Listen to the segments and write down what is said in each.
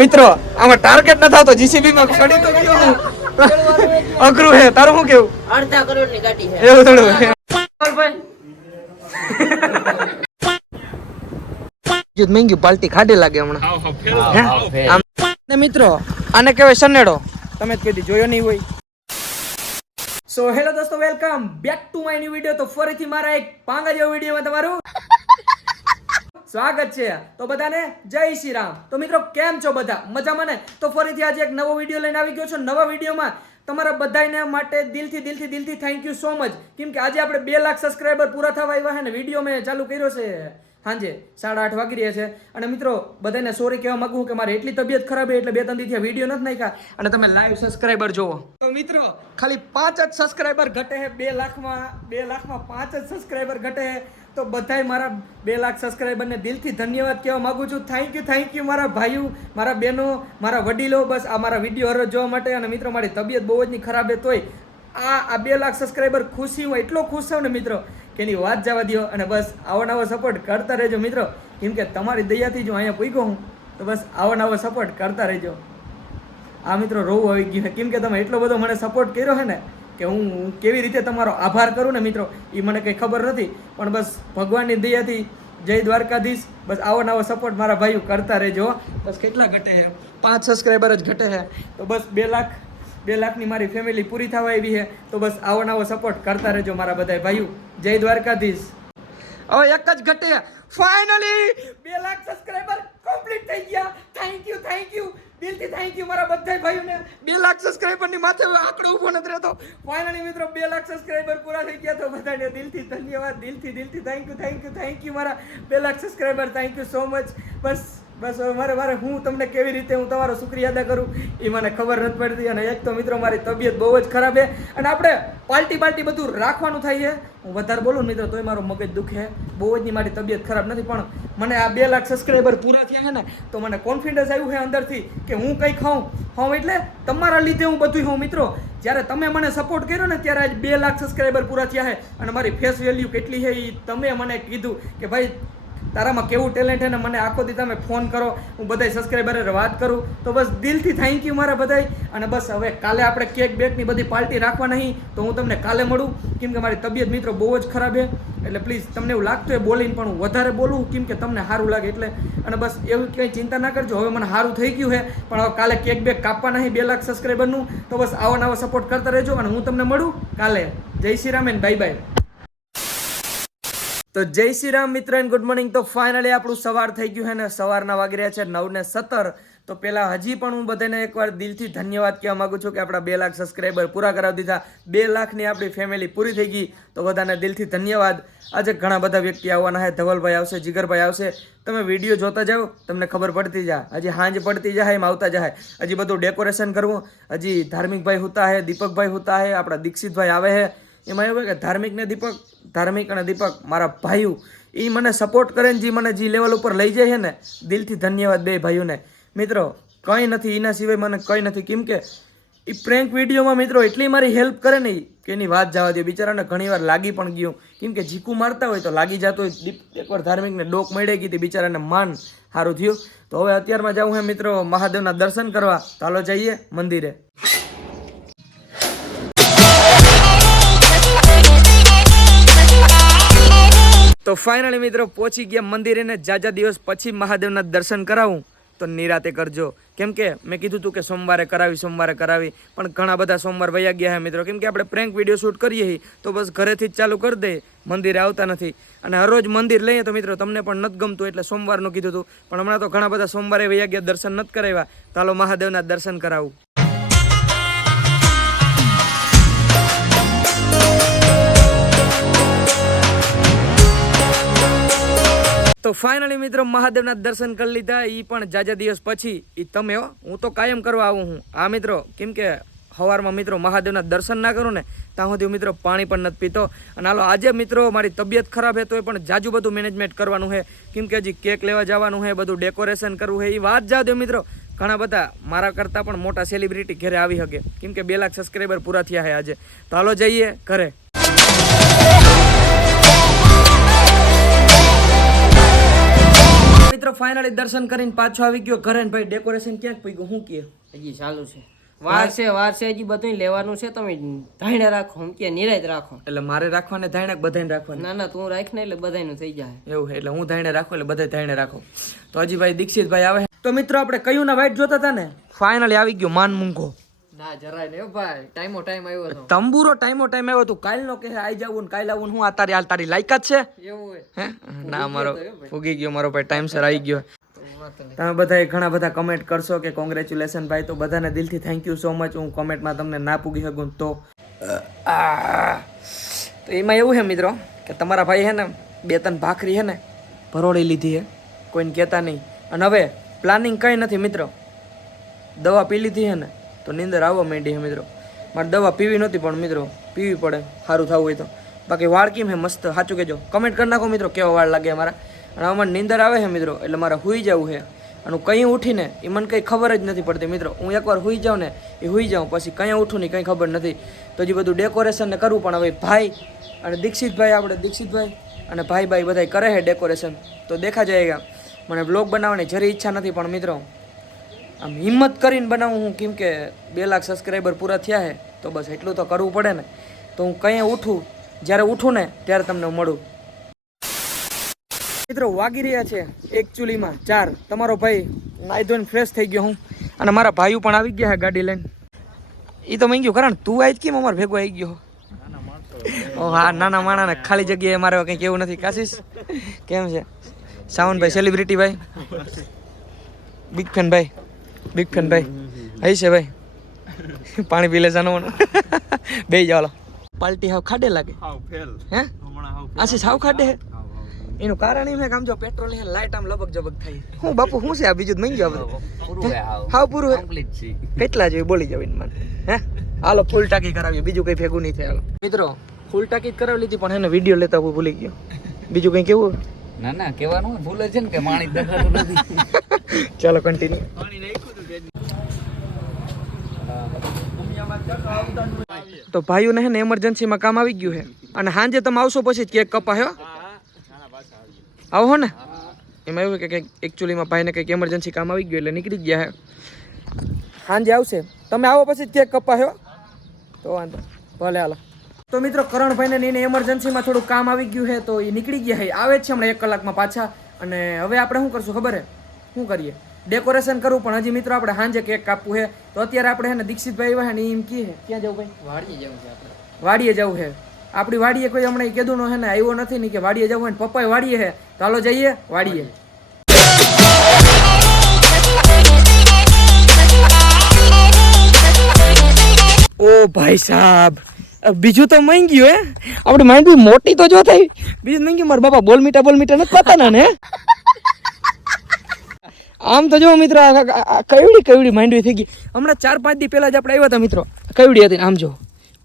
મિત્રો આમાં ટાર્ગેટ ન થતો જીસીબી માં ચડી તો ગયો હું અઘરું હે તારું શું કેવું અડધા કરોડ ની ગાડી છે એવું થોડું મહેંગી પાલટી ખાડી લાગે હમણાં મિત્રો આને કહેવાય સનેડો તમે જ કીધી જોયો નહીં હોય. સો હેલો દોસ્તો, welcome back to my new video. તો ફરીથી મારા એક પાંગા જેવો વિડીયોમાં તમારું સ્વાગત છે. તો બધાને જય શ્રી રામ. તો મિત્રો કેમ છો બધા? મજામાં ને? તો ફરીથી આજે એક નવો વિડીયો લઈને આવી ગયો છું. નવા વિડીયોમાં તમારા બધાને માટે દિલથી થેન્ક યુ સો મચ. કેમ કે આજે આપણે 2 લાખ સબસ્ક્રાઇબર પૂરા થવા આવ્યા છે ને વિડીયો મેં ચાલુ કર્યો છે સાંજે 8:30 વાગી રહ્યા છે. અને મિત્રો બધાને સોરી કહેવા માંગુ કે મારી એટલી તબિયત ખરાબ છે એટલે 2-3 દિવસથી વિડીયો નથી નાખ્યા અને તમે લાઈવ સબસ્ક્રાઇબર જોવો. તો મિત્રો ખાલી 5 જ સબસ્ક્રાઇબર ઘટે છે 2 લાખમાં 5 જ સબસ્ક્રાઇબર ઘટે છે. તો બધાય મારા 2 લાખ સબસ્ક્રાઇબરને દિલથી ધન્યવાદ કહેવા માંગુ છું. થેન્ક યુ મારા ભાઈઓ, મારા બહેનો, મારા વડીલો, બસ આ મારા વિડીયો હરરોજ જોવા માટે. અને મિત્રો મારી તબિયત બહુ જ ખરાબ છે તોય આ 2 લાખ સબસ્ક્રાઇબર ખુશી હું એટલો ખુશ છું ને મિત્રો કે એની વાત જવા દો. અને બસ આવો નવો સપોર્ટ કરતા રહેજો મિત્રો. કેમ કે તમારી દયાથી જો અહીંયા પૂગ્યો હું તો બસ આવો નવો સપોર્ટ કરતા રહેજો. આ મિત્રો રોવું આવી ગયું છે કેમ કે તમે એટલો બધો મને સપોર્ટ કર્યો છે ને કે હું કેવી રીતે તમારો આભાર કરું ને મિત્રો એ મને કંઈ ખબર નથી. પણ બસ ભગવાનની દયાથી જય દ્વારકાધીશ. બસ આવો નવો સપોર્ટ મારા ભાઈઓ કરતા રહેજો. બસ કેટલા ઘટે છે? 5 સબસ્ક્રાઈબર જ ઘટે છે. તો બસ 2 લાખની મારી ફેમિલી પૂરી થવા આવી છે. તો બસ આવો નવો સપોર્ટ કરતા રહેજો મારા બધા ભાઈઓ. જય દ્વારકાધીશ. હવે એક જ ઘટે, ફાઇનલી 2 લાખ સબસ્ક્રાઇબર કમ્પ્લીટ થઈ ગયા. થેન્ક યુ દિલથી થેન્ક યુ મારા બધા ભાઈઓને. 2 લાખ સબસ્ક્રાઇબરની માથે આંકડો ઊભો નથી રહેતો. ફાઇનલી મિત્રો 2 લાખ સબસ્ક્રાઇબર પૂરા થઈ ગયા. તો બધાને દિલથી ધન્યવાદ, દિલથી થેન્ક યુ મારા 2 lakh subscriber. Thank you so much. બસ મારે હું તમને કેવી રીતે હું તમારો શુક્રિયા અદા કરું એ મને ખબર નથી પડતી. અને એક તો મિત્રો મારી તબિયત બહુ જ ખરાબ છે અને આપણે પાર્ટી બધું રાખવાનું થાય છે. હું વધારે બોલું મિત્રો તોય મારો મગજ દુખે બહુ જ. મારી તબિયત ખરાબ નથી પણ મને આ 2 લાખ સબસ્ક્રાઈબર પૂરા થયા છે ને તો મને કોન્ફિડન્સ આવ્યું છે અંદરથી કે હું કંઈ ખાઉં એટલે તમારા લીધે હું બધું હું મિત્રો. જ્યારે તમે મને સપોર્ટ કર્યો ને ત્યારે આજ 2 લાખ સબસ્ક્રાઈબર પૂરા થયા છે. અને મારી ફેસ વેલ્યુ કેટલી છે એ તમે મને કીધું કે ભાઈ તારામાં કેવું ટેલેન્ટ છે ને મને આખો દી તમે ફોન કરો હું બધાય સબસ્ક્રાઈબરે વાત કરું. તો બસ દિલથી થેન્ક યુ મારા બધાય. અને બસ હવે કાલે આપણે કેક બેકની બધી પાર્ટી રાખવા નહીં તો હું તમને કાલે મળું. કેમ કે મારી તબિયત મિત્રો બહુ જ ખરાબ છે એટલે પ્લીઝ તમને એવું લાગતું હોય બોલીને પણ હું વધારે બોલું કેમ કે તમને સારું લાગે એટલે. અને બસ એવું કંઈ ચિંતા ના કરજો. હવે મને સારું થઈ ગયું છે પણ હવે કાલે કેક બેક કાપવા નહીં 2 લાખ સબસ્ક્રાઈબરનું. તો બસ આવો નવો સપોર્ટ કરતા રહેજો અને હું તમને મળું કાલે. જય શ્રી રામ એન્ડ બાય. તો જય શ્રી રામ મિત્ર એન્ડ ગુડ મોર્નિંગ. તો ફાઇનલી આપણું સવાર થઈ ગયું છે ને સવારના વાગી રહ્યા છે 9:17. તો પહેલાં હજી પણ હું બધાને એકવાર દિલથી ધન્યવાદ કહેવા માગું છું કે આપણા 2 લાખ સબસ્ક્રાઈબર પૂરા કરાવી દીધા. 2 લાખની આપણી ફેમિલી પૂરી થઈ ગઈ. તો બધાને દિલથી ધન્યવાદ. આજે ઘણા બધા વ્યક્તિ આવવાના છે. ધવલભાઈ આવશે, જીગરભાઈ આવશે. તમે વિડીયો જોતા જાઓ તમને ખબર પડતી જાય. હજી હાંજ પડતી જાય એમ આવતા જાય. હજી બધું ડેકોરેશન કરવું. હજી ધાર્મિકભાઈ હોતા હે, દીપકભાઈ હોતા હે, આપણા દીક્ષિતભાઈ આવે છે. એમાં એવું કે ધાર્મિક અને દીપક મારા ભાઈઓ એ મને સપોર્ટ કરે ને જે મને જે લેવલ ઉપર લઈ જાય છે ને દિલથી ધન્યવાદ 2 ભાઈઓને. મિત્રો કંઈ નથી એના સિવાય મને કંઈ નથી. કેમ કે એ પ્રેન્ક વિડીયોમાં મિત્રો એટલી મારી હેલ્પ કરે ને કે એની વાત જવા દો. બિચારાને ઘણીવાર લાગી પણ ગયું કેમ કે જીકું મારતા હોય તો લાગી જતો હોય. એકવાર ધાર્મિકને ડોક મળી ગઈ હતી બિચારાને માન સારું થયું. તો હવે અત્યારમાં જાઉં હે મિત્રો મહાદેવના દર્શન કરવા. ચાલો જઈએ મંદિરે. તો ફાઇનલી મિત્રો પહોંચી ગયા મંદિરે ને જાજા દિવસ પછી મહાદેવના દર્શન કરાવું તો નિરાતે કરજો. કેમ કે મેં કીધું હતું કે સોમવારે કરાવી પણ ઘણા બધા સોમવાર વયા ગયા છે મિત્રો. કેમ કે આપણે પ્રેન્ક વિડીયો શૂટ કરીએ તો બસ ઘરેથી જ ચાલુ કરી દઈએ, મંદિરે આવતા નથી. અને હરરોજ મંદિર લઈએ તો મિત્રો તમને પણ નથી ગમતું એટલે સોમવારનું કીધું હતું. પણ હમણાં તો ઘણા બધા સોમવારે વયા ગયા દર્શન નથી કરાવ્યા. ચાલો મહાદેવના દર્શન કરાવું. તો ફાઇનલી મિત્રો મહાદેવના દર્શન કરી લીધા એ પણ જાજા દિવસ પછી. એ તમે હું તો કાયમ કરવા આવું હું આ મિત્રો. કેમ કે સવારમાં મિત્રો મહાદેવના દર્શન ના કરું ને ત્યાં સુધી મિત્રો પાણી પણ નથી પીતો. અને હાલો આજે મિત્રો મારી તબિયત ખરાબ છે તોય પણ જાજુ બધું મેનેજમેન્ટ કરવાનું છે. કેમ કે હજી કેક લેવા જવાનું છે, બધું ડેકોરેશન કરવું છે. એ વાત જવા દો મિત્રો ઘણા બધા મારા કરતાં પણ મોટા સેલિબ્રિટી ઘરે આવી શકે. કેમ કે 2 લાખ સબસ્ક્રાઈબર પૂરા થયા છે આજે. તો હાલો જઈએ ઘરે. ફાઇનલી દર્શન કરીને પાછો આવી ગયો ઘરે ને ભાઈ ડેકોરેશન ક્યાંક પડી ગયું હું કે હજી ચાલુ છે વાર છે હજી બધું લેવાનું છે તમે ધાણે રાખો હું કે નિરાત રાખો એટલે મારે રાખવાને ધાણે બધાને રાખવાને ના ના તું રાખ ને એટલે બધાયનું થઈ જાય એવું છે એટલે હું ધાણે રાખું એટલે બધા ધાણે રાખો તો હજી ભાઈ દીક્ષિતભાઈ આવે તો મિત્રો આપણે કયું ના વાઇટ જોતા હતા ને ફાઇનલી આવી ગયો માન મૂંગો ના જરાય ને ભાઈ ટાઈમ આવ્યો હતો તંબુરો ટાઈમો ટાઈમ આવ્યો તું કાલ નો કે આઈ જાવું ને કાલ આવું હું આ તારી લાયકાત છે એવું હોય હે ના મારો ફૂગી ગયો મારો ભાઈ ટાઈમસર આવી ગયો તમે બધા ઘણા બધા કમેન્ટ કરશો કે કોંગ્રેચ્યુલેશન ભાઈ તો બધાને દિલથી થેન્ક યુ સો મચ હું કોમેન્ટમાં તમને ના પૂગી શકું તો એમાં એવું છે મિત્રો કે તમારા ભાઈ છે ને 2-3 ભાખરી છે ને ભરોડી લીધી છે કોઈને કહેતા નહીં અને હવે પ્લાનિંગ કંઈ નથી મિત્રો દવા પી લીધી છે ને તો નીંદર આવવા માંડી છે મિત્રો મારે દવા પીવી નહોતી પણ મિત્રો પીવી પડે સારું થવું હોય તો બાકી વાળ કેમ છે મસ્ત સાચું કહેજો કમેન્ટ કરી નાખો મિત્રો કેવા વાળ લાગે મારા અને અમારે નીંદર આવે છે મિત્રો એટલે મારે સૂઈ જવું છે અને કંઈ ઉઠીને એ મને કંઈ ખબર જ નથી પડતી મિત્રો હું એકવાર સૂઈ જાઉં ને એ સૂઈ જાઉં પછી કંઈ ઉઠું નહીં કંઈ ખબર નથી તો હજી બધું ડેકોરેશન ને કરવું પણ હવે ભાઈ અને દીક્ષિતભાઈ આપણે દીક્ષિતભાઈ અને ભાઈ બધા કરે છે ડેકોરેશન તો દેખા જાયગા મને બ્લોગ બનાવવાની જરી ઈચ્છા નથી પણ મિત્રો આમ હિંમત કરીને બનાવું હું કેમ કે 2 લાખ સબસ્ક્રાઈબર પૂરા થયા છે તો બસ એટલું તો કરવું પડે ને તો હું કંઈ ઉઠું જ્યારે ઉઠું ને ત્યારે તમને મળું મિત્રો વાગી રહ્યા છે એકચ્યુઅલીમાં 4 તમારો ભાઈ નાઈ ધોઈને ફ્રેશ થઈ ગયો હું અને મારા ભાઈઓ પણ આવી ગયા છે ગાડી લઈને એ તો મેં ગયું કારણ તું આવી કેમ અમારે ભેગો આવી ગયો ઓ હા નાના માણાને ખાલી જગ્યાએ મારે કંઈક એવું નથી કાશીશ કેમ છે સાવનભાઈ સેલિબ્રિટી ભાઈ બિગ ફેન ભાઈ હઈ છે ભાઈ પાણી પી લે જાનવાનું બે જાવ પાલટી હાવ ખાડે લાગે હે આશીષ હાવ ખાડે હે એનું કારણ એમ છે કે આમ જો પેટ્રોલ ની લાઈટ આમ લબક જબક થાય હું બાપુ શું છે આ બીજું જ મંગ્યું આ હાવ પૂરું હે કેટલા જોઈએ બોલી જાવ મને હે હાલો ફૂલ ટાંકી કરાવીએ બીજું કઈ ભેગું નહીં થાય મિત્રો ફૂલ ટાંકી જ કરાવી લીધી પણ એને વિડીયો લેતા હું ભૂલી ગયો બીજું કઈ કેવું ના ના કહેવાનું ભૂલે છે ને કે પાણી દેખાતું નથી ચાલો કન્ટિન્યુ તો ભાઈઓને હે ને એમરજન્સીમાં કામ આવી ગયું છે અને સાંજે તમે આવશો પછી જ કેક કપાયો આવો ને એમાં એવું કે એકચ્યુઅલીમાં ભાઈને કંઈક એમરજન્સી કામ આવી ગયું એટલે નીકળી જ ગયા છે સાંજે આવશે તમે આવો પછી જ કેક કપાયો તો વાંધો ભલે હાલો તો મિત્રો કરણભાઈને એને એમરજન્સીમાં થોડું કામ આવી ગયું છે તો એ નીકળી ગયા છે આવે જ છે હમણાં 1 કલાકમાં પાછા અને હવે આપણે શું કરશું ખબર છે શું કરીએ ડેકોરેશન કરવું પણ હજી મિત્રો આપણે સાંજે કેક કાપવું છે તો અત્યારે આપણે છે ને દીક્ષિતભાઈ આવ્યા ને એમ કહે ક્યાં જવું ભાઈ વાડીએ જવું છે આપણી વાડીએ કોઈ હમણાં કીધું નો હે ને આવ્યો નથી ને કે વાડીએ જવું હોય ને પપ્પાએ વાડીએ છે તો હાલો જઈએ વાડીએ ઓ ભાઈ સાહેબ બીજું તો માંગ્યું હે આપણે માંગ્યું મોટી તો જો થઈ બીજું માંગ્યું મારા બાપા બોલ મીઠા નથી પતાના ને આમ તો જો મિત્રો કવડી માંડવી થઈ ગઈ હમણાં 4-5 દી પહેલા જ આપણે આવ્યા હતા મિત્રો કવડી હતી આમ જો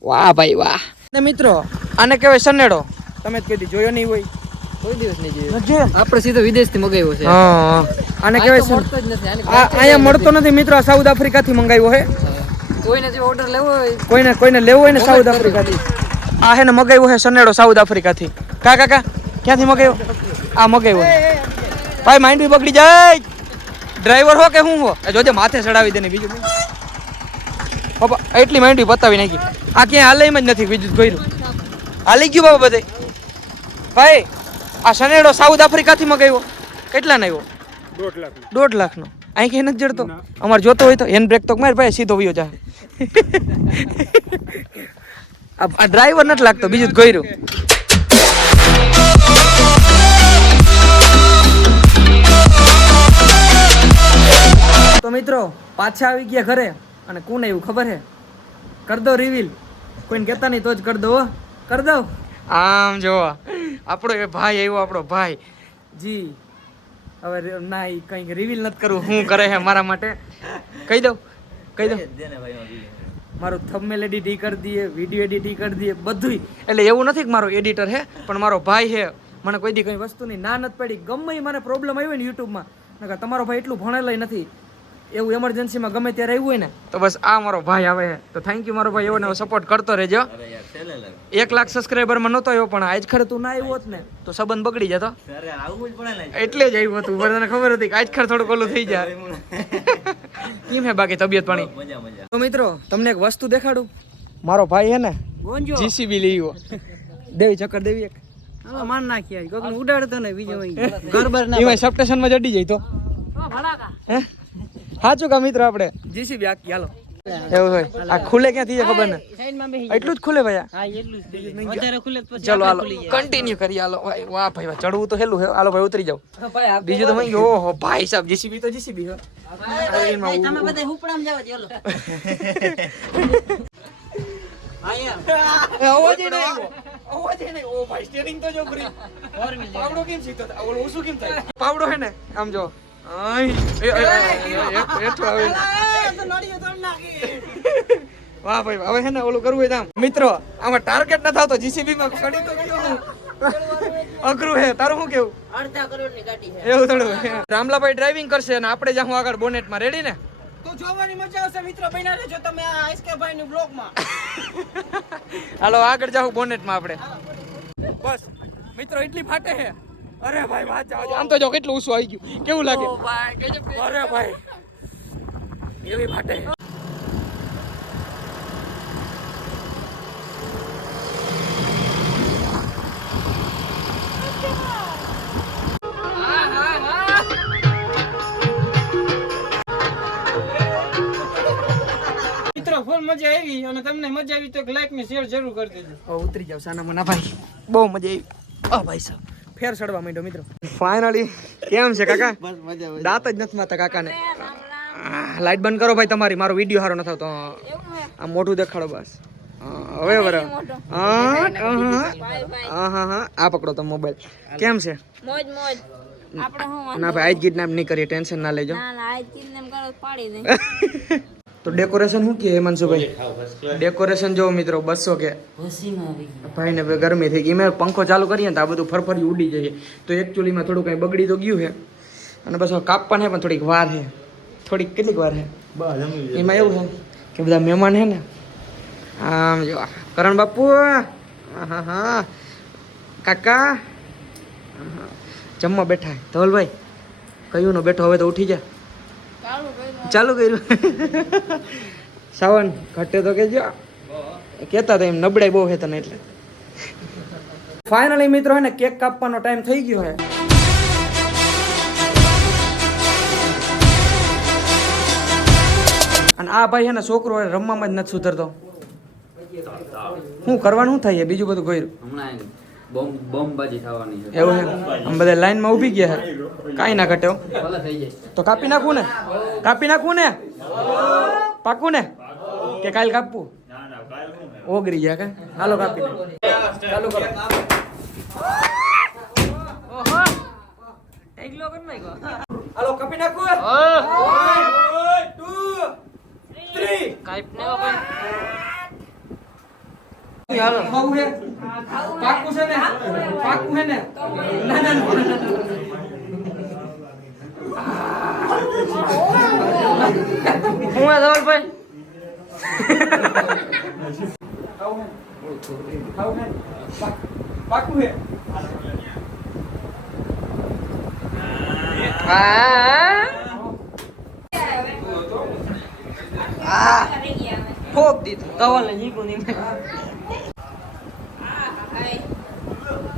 વાહ ભાઈ વાહ ને મિત્રો આને કહેવાય સનેડો તમે જ કીધી જોયો નહીં હોય કોઈ દિવસ નહીં જોયો આપણે સીધો વિદેશથી મંગાવ્યો છે હા આને કહેવાય મળતો જ નથી અહીંયા મળતો નથી મિત્રો સાઉથ આફ્રિકાથી મંગાવ્યો છે કોઈને જે ઓર્ડર લેવો કોઈને હોય લેવો હોય ને સાઉથ આફ્રિકાથી આ હે ને મગાવ્યો છે સનેડો સાઉથ આફ્રિકાથી કાકા ક્યાંથી મગાવ્યો આ મગાવ્યો ભાઈ માંડવી બગડી જાય ડ્રાઈવર હો કે હું હો જોજે માથે ચડાવી દે ને બીજું બાપા એટલી માંડવી પતાવી નાખી આ ક્યાંય હાલે એમ જ નથી બીજું કર્યું હાલી ગયું બાબા બધે ભાઈ આ સનેડો સાઉથ આફ્રિકાથી મગાવ્યો કેટલા ના આવ્યો 1.5 લાખનો અહીં કે નથી જડતો અમારે જોતો હોય તો હેન્ડ બ્રેક તો માર ભાઈ સીધો વયો જાય આ ડ્રાઈવર નથી લાગતો બીજું જ કર્યું તો મિત્રો પાછા આવી ગયા ઘરે અને કોને એવું ખબર હે કર દો રિવીલ કોઈને કહેતા નહીં તો જ કર દો કર દો આમ જો આપણો એ ભાઈ આવ્યો આપણો ભાઈ જી હવે ના એ કંઈક રિવીલ નથી કરવું હું કરે છે મારા માટે કહી દઉં મારું થંબનેલ એડિટ કરી દઈએ વિડીયો એડિટ કરી દઈએ બધું એટલે એવું નથી કે મારો એડિટર હે પણ મારો ભાઈ હે મને કોઈ દી કંઈ વસ્તુની ના નથી પડી ગમે મને પ્રોબ્લેમ આવ્યો ને યુટ્યુબમાં નકર તમારો ભાઈ એટલું ભણેલો નથી એવું એમરજન્સીમાં ગમે ત્યારે આવ્યું હોય ને તો બસ આ મારો ભાઈ આવે છે. તો થેન્ક યુ મારો ભાઈ, એવો ને એવો સપોર્ટ કરતો રહેજો. 1 લાખ સબસ્ક્રાઈબરમાં નહોતો આવ્યો, પણ આજ ખરે તું ના આવ્યો હોત ને તો સંબંધ બગડી જતો, એટલે જ આવ્યો હતું. પણ તને ખબર હતી કે આજ ખરે થોડુંક ઓલું થઈ જાય. કેમ હે બાકી તબિયત પાણી? તો મિત્રો તમને એક વસ્તુ દેખાડું. મારો ભાઈ હે ને જીસીબી લીયો, દેવી ચક્કર દેવી એક માર નાખી કોકને ઉડાડતો ને બીજો એમાં સબસ્ટેશનમાં જડી જાય તો હે સાચું કા મિત્રો? આપણે જીસીબી આખી હાલો એવું હોય. આ ખુલે ક્યાંથી છે ખબર ને? એટલું જ ખુલે ભાઈ. હા એટલું જ વધારે ખુલે તો પછી ચલો હાલો કન્ટિન્યુ કરીએ. હાલો ભાઈ, વાહ ભાઈ વાહ, ચડવું તો હેલું હે. હાલો ભાઈ ઉતરી જાવ. બીજું તો ભાઈ ઓહો ભાઈ સાહેબ, જીસીબી તો જીસીબી હે. તમે બધા હુપડામાં જાવ ચાલો. અવાજ નહીં આવ્યો, અવાજ નહીં. ઓ ભાઈ સ્ટીયરિંગ તો જો ફરી પાવડો કેમ સીધો થાય? ઓલો ઓછું કેમ થાય? પાવડો હે ને આમ જો વાહ ભાઈ, હવે હે ને ઓલું કરવું હોય આમ. મિત્રો આમાં ટાર્ગેટ ન થતો, જીસીબી માં સડી તો ગયો. અઘરું હે. તારું શું કેવું? અડધા કરોડની ગાડી છે એવું થોડું. રામલાભાઈ ડ્રાઇવિંગ કરશે અને આપણે જાહું આગળ બોનેટ માં. રેડી ને? તો જોવાની મજા આવશે મિત્રો. બન્યા રહેજો તમે આ એસકે ભાઈ નું બ્લોગ માં. હાલો આગળ જાહું બોનેટ માં આપણે. બસ મિત્રો એટલી ફાટે હે. અરે ભાઈ વાત જાવ. આમ તો જો કેટલું ઊંચું આવી ગયું, કેવું લાગે? ઓ ભાઈ અરે ભાઈ એવી ફાટે. ફૂલ મજા આવી અને તમને મજા આવી તો એક લાઈક ને શેર જરૂર કરી દેજો. ઉતરી જાવ સાના મના ભાઈ, બહુ મજા આવી. ઓ ભાઈ સાહેબ ફેર ચડવા માંડ્યો મિત્રો. ફાઇનલી કેમ છે કાકા? બસ મજા આવી. દાંત જ નથી માતા કાકાને. લાઈટ બંધ કરો ભાઈ તમારી, મારો વિડીયો સારો ન થતો. આ મોઢું દેખાડો બસ. હવે બરાબર. હા હા હા આ પકડો તમે મોબાઈલ. કેમ છે? મોજ મોજ. આપણે હું ના ભાઈ આજ કિડનેપ નહીં કરીએ, ટેન્શન ના લેજો. ના ના આજ કિડનેપ કરો પાડી દે. તો ડેકોરેશન શું કે હિમાંશુભાઈ? ડેકોરેશન જો મિત્રો 200 કે ભાઈ ને ગરમી થઈ ગઈ. મેં પંખો ચાલુ કરીએ ને તો આ બધું ફરફરી ઉડી જાય. તો એકચ્યુઅલીમાં થોડું કંઈ બગડી તો ગયું છે અને બસ કાપવા ને પણ થોડીક વાર છે. થોડીક કેટલીક વાર છે એમાં એવું છે કે બધા મહેમાન છે ને આમ જો કરણ બાપુ, હા હા કાકા જમવા બેઠા. ધવલભાઈ કયું નો બેઠો? હવે તો ઉઠી જા. ચાલુ કર્યું. સાવન ઘટે તો કેજો. કેતા હતા એમ નબળાઈ બહુ છે તને એટલે. ફાઇનલી મિત્રો હે ને કેક કાપવાનો ટાઈમ થઈ ગયો છે. અને આ ભાઈ હે ને છોકરો રમવામાં જ નથી સુધરતો. શું કરવાનું શું થાય બીજું બધું કર્યું હમણાં બોમ્બબાજી થવાની છે. એવું છે? આમ બધા લાઈનમાં ઊભી ગયા છે, કાંઈ ના ઘટે. ભલે થઈ જાય. તો કાપી નાખું ને? કાપી નાખું ને? પાકું ને કે કાલ કાપવું? ઓગરી ગયા કે? હાલો કાપી નાખ. ચાલુ કરો. હાલો કાપી નાખું. 1 2 3 કાઈપ ને ભાઈ ખાવું છે? પાકું છે ને? પાકું છે ને? ના ના ના હું આ ધવલભાઈ પાકું છે? ફોક દીધું. ધવલ ને જીકું નહીં.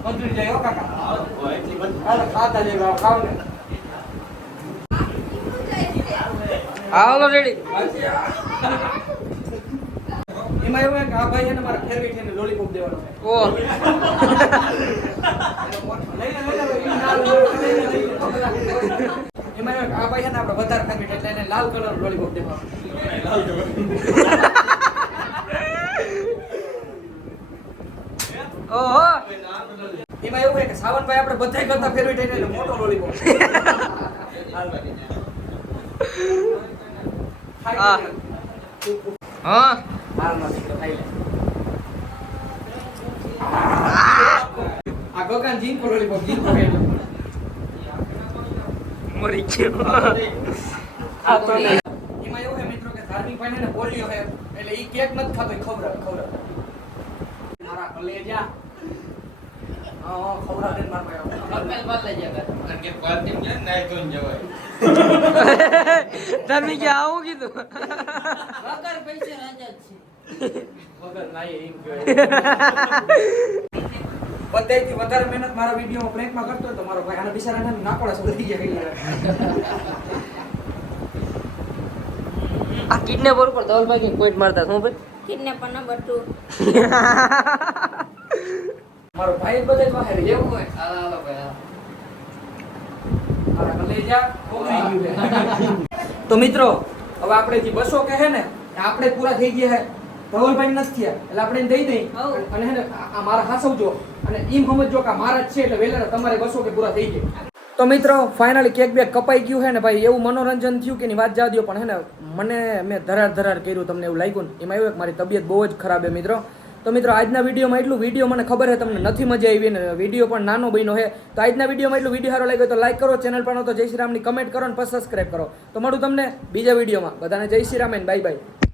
મંજૂરી જાય હો કાકા. હાલો ખાતા જઈ ખાવ ને. હાલો રેડી. એમાં એવું કે આ ભાઈ એને મારા ફેરવી થઈને લોલીપોપ દેવાનો છે. ઓ એમાં એવું કે આ ભાઈ છે ને આપણે વધારે ફેરવી એટલે એને લાલ કલર લોલીપોપ દેવાનો. ઓહો એમાં એવું છે કે સાવનભાઈ આપણે બધાય કરતા ફેરવી થઈને એને મોટો લોલીપોપ. હા હા આ ગોકાન જીન પર લોલીપોપ જીન પર મરી ગયો. આ તો નહીં. એમાં એવું છે મિત્રો કે ધાર્મિક ભાઈને ને પોલિયો છે એટલે ઈ કેક નથી ખાતો ઈ ખવડાવે મારા કલેજા હા ખવડાવે ને મારા ધર્મી કે આવું કીધું વગર નાઈએ એમ કહેવાય બધાયથી વધારે મહેનત મારા વિડીયોમાં પ્રેન્કમાં કરતો હોય તો મારો ભાઈ આના બિચારાને નાકોડા સુધી જાય આ કિડનેપર ઉપર ધવલભાઈ કોઈ મારતા શું ભાઈ કિડનેપર નંબર 2 મારો ભાઈ બધા બહાર એવું હોય હાલો ભાઈ મારા કલેજા ઓગળી ગયું છે. તો મિત્રો હવે આપણે જે બસો કહે ને એ આપણે પૂરા થઈ ગયા છે ધવલભાઈ નથી થયા એટલે આપણે એને દઈ દઈ અને હે ને આ મારા હાસવજો અને એમ સમજજો કે આ મારા જ છે એટલે વહેલા તમારે બસો કે પૂરા થઈ જાય. તો મિત્રો ફાઇનલી કેક બેક કપાઈ ગયું છે ને ભાઈ એવું મનોરંજન થયું કે ની વાત જવા દો પણ હે ને મને મેં ધરાર કર્યું તમને એવું લાગ્યું ને એમાં એવું કે મારી તબિયત બહુ જ ખરાબ છે મિત્રો. તો મિત્રો આજના વિડીયોમાં એટલું વિડીયો મને ખબર છે તમને નથી મજા આવી ને વિડીયો પણ નાનો બન્યો છે તો આજના વિડીયોમાં એટલું વિડીયો સારો લાગ્યો તો લાઈક કરો ચેનલ પર તો જય શ્રી રામની કમેન્ટ કરો અને પછી સબસ્ક્રાઈબ કરો તો મળું તમને બીજા વિડીયોમાં બધાને જય Shri Ram and bye bye.